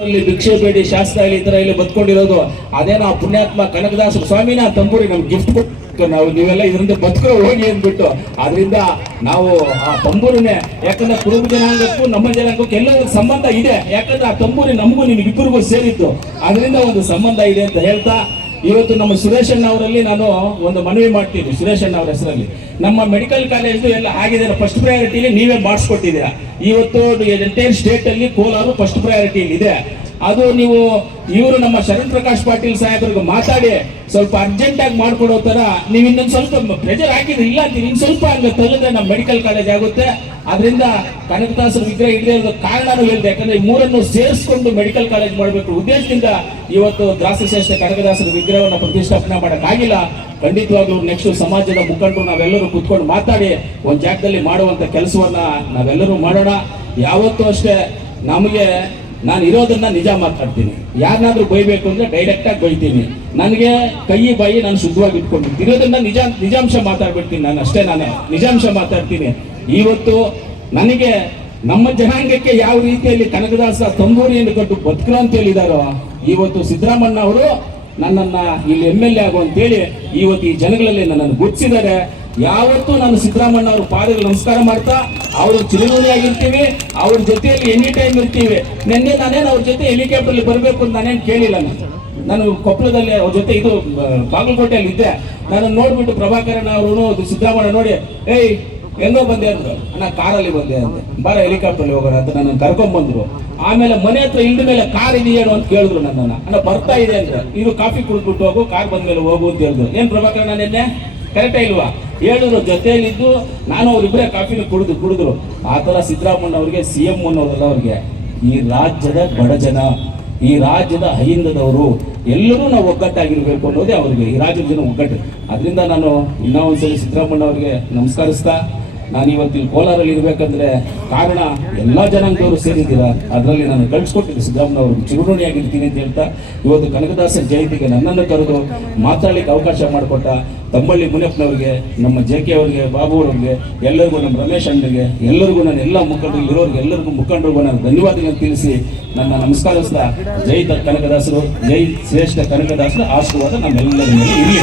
ಭಿಕ್ಷೆ ಬೇಡಿ ಶಾಸ್ತ್ರ ಇಲ್ಲಿ ಈ ತರ ಇಲ್ಲಿ ಬದುಕೊಂಡಿರೋದು ಅದೇನೋ ಆ ಪುಣ್ಯಾತ್ಮ ಕನಕದಾಸರು ಸ್ವಾಮಿನ ತಂಬೂರಿ ನಮ್ಗೆ ಗಿಫ್ಟ್ ಕೊಟ್ಟು ನಾವು ನೀವೆಲ್ಲ ಇದರಿಂದ ಬದುಕೋ ಹೋಗಿ ಅಂದ್ಬಿಟ್ಟು ಅದರಿಂದ ನಾವು ಆ ತಂಬೂರಿನೇ ಯಾಕಂದ್ರೆ ಕುರುಬ ಜನಾಂಗಕ್ಕೂ ನಮ್ಮ ಜನಾಂಗಕ್ಕೂ ಎಲ್ಲರಿಗೂ ಸಂಬಂಧ ಇದೆ. ಯಾಕಂದ್ರೆ ಆ ತಂಬೂರಿ ನಮಗೂ ನಿಮ್ಗಿಬ್ಬರಿಗೂ ಸೇರಿತ್ತು, ಅದರಿಂದ ಒಂದು ಸಂಬಂಧ ಇದೆ ಅಂತ ಹೇಳ್ತಾ ಇವತ್ತು ನಮ್ಮ ಸುರೇಶ್ ಅಣ್ಣ ಅವರಲ್ಲಿ ನಾನು ಒಂದು ಮನವಿ ಮಾಡ್ತೀನಿ. ಸುರೇಶ್ ಅಣ್ಣ ಅವರ ಹೆಸರಲ್ಲಿ ನಮ್ಮ ಮೆಡಿಕಲ್ ಕಾಲೇಜ್ ಎಲ್ಲ ಆಗಿದೆ, ಫಸ್ಟ್ ಪ್ರಯಾರಿಟಿಲಿ ನೀವೇ ಮಾಡಿಸ್ಕೊಟ್ಟಿದ್ದೀರಾ. ಇವತ್ತು ಎಂಟೈರ್ ಸ್ಟೇಟ್ ಅಲ್ಲಿ ಕೋಲಾರ ಫಸ್ಟ್ ಪ್ರಯಾರಿಟಿ ಇದೆ. ಅದು ನೀವು ಇವರು ನಮ್ಮ ಶರಣ್ ಪ್ರಕಾಶ್ ಪಾಟೀಲ್ ಸಾಹೇಬರಿಗೆ ಮಾತಾಡಿ ಸ್ವಲ್ಪ ಅರ್ಜೆಂಟ್ ಆಗಿ ಮಾಡ್ಕೊಡೋ ತರ ನೀವು ಇನ್ನೊಂದು ಸ್ವಲ್ಪ ಪ್ರೆಜರ್ ಹಾಕಿದ್ರೆ ಇಲ್ಲ ಅಂತೀವಿ, ಇನ್ನು ಸ್ವಲ್ಪ ಹಂಗೆ ತೆಗೆದ್ರೆ ನಮ್ಮ ಮೆಡಿಕಲ್ ಕಾಲೇಜ್ ಆಗುತ್ತೆ. ಅದರಿಂದ ಕನಕದಾಸರ ವಿಗ್ರಹ ಇಡದೇ ಕಾರಣನೂ ಹೇಳಿದೆ, ಯಾಕಂದ್ರೆ ಈ ಮೂರನ್ನು ಸೇರಿಸ್ಕೊಂಡು ಮೆಡಿಕಲ್ ಕಾಲೇಜ್ ಮಾಡಬೇಕು ಉದ್ದೇಶದಿಂದ ಇವತ್ತು ದಾಸಶ್ರೇಷ್ಠ ಕನಕದಾಸರ ವಿಗ್ರಹವನ್ನು ಪ್ರತಿಷ್ಠಾಪನೆ ಮಾಡೋಕ್ಕಾಗಿಲ್ಲ. ಖಂಡಿತವಾಗ್ಲೂ ನೆಕ್ಸ್ಟ್ ಸಮಾಜದ ಮುಖಂಡರು ನಾವೆಲ್ಲರೂ ಕುತ್ಕೊಂಡು ಮಾತಾಡಿ ಒಂದು ಜಾಗದಲ್ಲಿ ಮಾಡುವಂತ ಕೆಲಸವನ್ನ ನಾವೆಲ್ಲರೂ ಮಾಡೋಣ. ಯಾವತ್ತೂ ಅಷ್ಟೇ ನಮಗೆ ನಾನು ಇರೋದನ್ನ ನಿಜ ಮಾತಾಡ್ತೀನಿ, ಯಾರನ್ನಾದ್ರೂ ಬೈಬೇಕು ಅಂದ್ರೆ ಡೈರೆಕ್ಟ್ ಆಗಿ ಬೈತೀನಿ. ನನಗೆ ಕೈ ಬಾಯಿ ನಾನು ಶುದ್ಧವಾಗಿ ಇಟ್ಕೊಂಡಿರ್ತೀನಿ, ಇರೋದನ್ನ ನಿಜಾಂಶ ಮಾತಾಡ್ಬಿಡ್ತೀನಿ. ನಾನು ಅಷ್ಟೇ, ನಾನು ನಿಜಾಂಶ ಮಾತಾಡ್ತೀನಿ. ಇವತ್ತು ನನಗೆ ನಮ್ಮ ಜನಾಂಗಕ್ಕೆ ಯಾವ ರೀತಿಯಲ್ಲಿ ಕನಕದಾಸ ತಂಬೂರಿಯನ್ನು ಕೊಟ್ಟು ಬದುಕರು ಅಂತ ಹೇಳಿದಾರೋ, ಇವತ್ತು ಸಿದ್ದರಾಮಣ್ಣ ಅವರು ನನ್ನನ್ನ ಇಲ್ಲಿ MLA ಆಗು ಅಂತೇಳಿ ಇವತ್ತು ಈ ಜನಗಳಲ್ಲಿ ನನ್ನನ್ನು ಗುರ್ತಿಸಿದ್ದಾರೆ. ಯಾವತ್ತೂ ನಾನು ಸಿದ್ದರಾಮಣ್ಣ ಅವ್ರ ಪಾದಗಳು ನಮಸ್ಕಾರ ಮಾಡ್ತಾ ಅವರು ಚಿರಋಣಿಯಾಗಿರ್ತೀವಿ, ಅವ್ರ ಜೊತೆಯಲ್ಲಿ ಎನಿ ಟೈಮ್ ಇರ್ತೀವಿ. ನಿನ್ನೆ ನಾನೇನು ಅವ್ರ ಜೊತೆ ಹೆಲಿಕಾಪ್ಟರ್ ಬರಬೇಕು ಅಂತ ನಾನೇನು ಕೇಳಿಲ್ಲ. ನಾನು ಕೊಪ್ಪಳದಲ್ಲಿ ಅವ್ರ ಜೊತೆ ಇದು ಬಾಗಲಕೋಟೆಯಲ್ಲಿ ಇದ್ದೆ. ನಾನು ನೋಡ್ಬಿಟ್ಟು ಪ್ರಭಾಕರನ್ ಅವರು ಸಿದ್ದರಾಮಣ್ಣ ನೋಡಿ ಏಯ್ ಹೆಂಗೋ ಬಂದೆ ಅಂದ್ರು, ನಾ ಕಾರಲ್ಲಿ ಬಂದೆ ಅಂದೆ, ಬಾರ ಹೆಲಿಕಾಪ್ಟರ್ಲಿ ಹೋಗೋಣ ಅಂತ ನನ್ನ ಕರ್ಕೊಂಡ್ಬಂದ್ರು. ಆಮೇಲೆ ಮನೆ ಹತ್ರ ಇಲ್ದ ಮೇಲೆ ಕಾರ್ ಇದೆಯೇನು ಅಂತ ಕೇಳಿದ್ರು ನನ್ನನ್ನ. ಅಣ್ಣ ಬರ್ತಾ ಇದೆ ಅಂದ್ರೆ ಇದು ಕಾಫಿ ಕುಡಿದ್ಬಿಟ್ಟು ಹೋಗು, ಕಾರ್ ಬಂದ್ಮೇಲೆ ಹೋಗು ಅಂತ ಹೇಳಿದ್ರು. ಏನ್ ಪ್ರಭಾಕರನ್ ನಿನ್ನೆ ಕರೆಕ್ಟೇ ಇಲ್ವಾ ಹೇಳಿದ್ರು. ಜೊತೆಯಲ್ಲಿದ್ದು ನಾನು ಅವ್ರಿಬ್ಬರೇ ಕಾಫಿನ ಕುಡಿದ್ರು. ಆ ತರ ಸಿದ್ದರಾಮಣ್ಣ ಅವ್ರಿಗೆ CM ಅನ್ನೋದಲ್ಲ, ಅವ್ರಿಗೆ ಈ ರಾಜ್ಯದ ಬಡ ಜನ, ಈ ರಾಜ್ಯದ ಅಹಿಂದದವರು ಎಲ್ಲರೂ ನಾವು ಒಗ್ಗಟ್ಟಾಗಿರ್ಬೇಕು ಅನ್ನೋದೇ ಅವ್ರಿಗೆ ಈ ರಾಜ್ಯದ ಜನ ಒಗ್ಗಟ್ಟು. ಅದರಿಂದ ನಾನು ಇನ್ನೂ ಒಂದ್ಸಲಿ ಸಿದ್ದರಾಮಣ್ಣ ಅವ್ರಿಗೆ ನಮಸ್ಕರಿಸ್ತಾ, ನಾನು ಇವತ್ತು ಇಲ್ಲಿ ಕೋಲಾರಲ್ಲಿ ಇರ್ಬೇಕಂದ್ರೆ ಕಾರಣ ಎಲ್ಲ ಜನಾಂಗದವರು ಸೇರಿದ್ದೀರಾ, ಅದರಲ್ಲಿ ನಾನು ಕಳಿಸ್ಕೊಟ್ಟಿದ್ದೆ ಸಿದ್ದರಾಮಣ್ಣ ಅವ್ರಿಗೆ ಚಿರುಣಿಯಾಗಿರ್ತೀನಿ ಅಂತ ಹೇಳ್ತಾ ಇವತ್ತು ಕನಕದಾಸರ ಜಯಂತಿಗೆ ನನ್ನನ್ನು ಕರೆದು ಮಾತಾಡ್ಲಿಕ್ಕೆ ಅವಕಾಶ ಮಾಡಿಕೊಟ್ಟ ತಂಬಳ್ಳಿ ಮುನಿಯಪ್ಪನವ್ರಿಗೆ, ನಮ್ಮ JK ಅವ್ರಿಗೆ, ಬಾಬು ಅವ್ರಿಗೆ, ಎಲ್ಲರಿಗೂ, ನಮ್ಮ ರಮೇಶ್ ಅಣ್ಣಗೆ, ಎಲ್ಲರಿಗೂ, ನಾನು ಎಲ್ಲ ಮುಖಂಡರು ಇರೋರಿಗೆ ಎಲ್ಲರಿಗೂ ಮುಖಂಡರಿಗೂ ನಾನು ಧನ್ಯವಾದಗಳನ್ನು ತಿಳಿಸಿ ನನ್ನ ನಮಸ್ಕರಿಸ್ತಾ, ಜೈ ಕನಕದಾಸರು, ಜೈ ಶ್ರೇಷ್ಠ ಕನಕದಾಸರ ಆಶೀರ್ವಾದ ನಮ್ಮೆಲ್ಲರ ಮೇಲೆ ಇರಲಿ.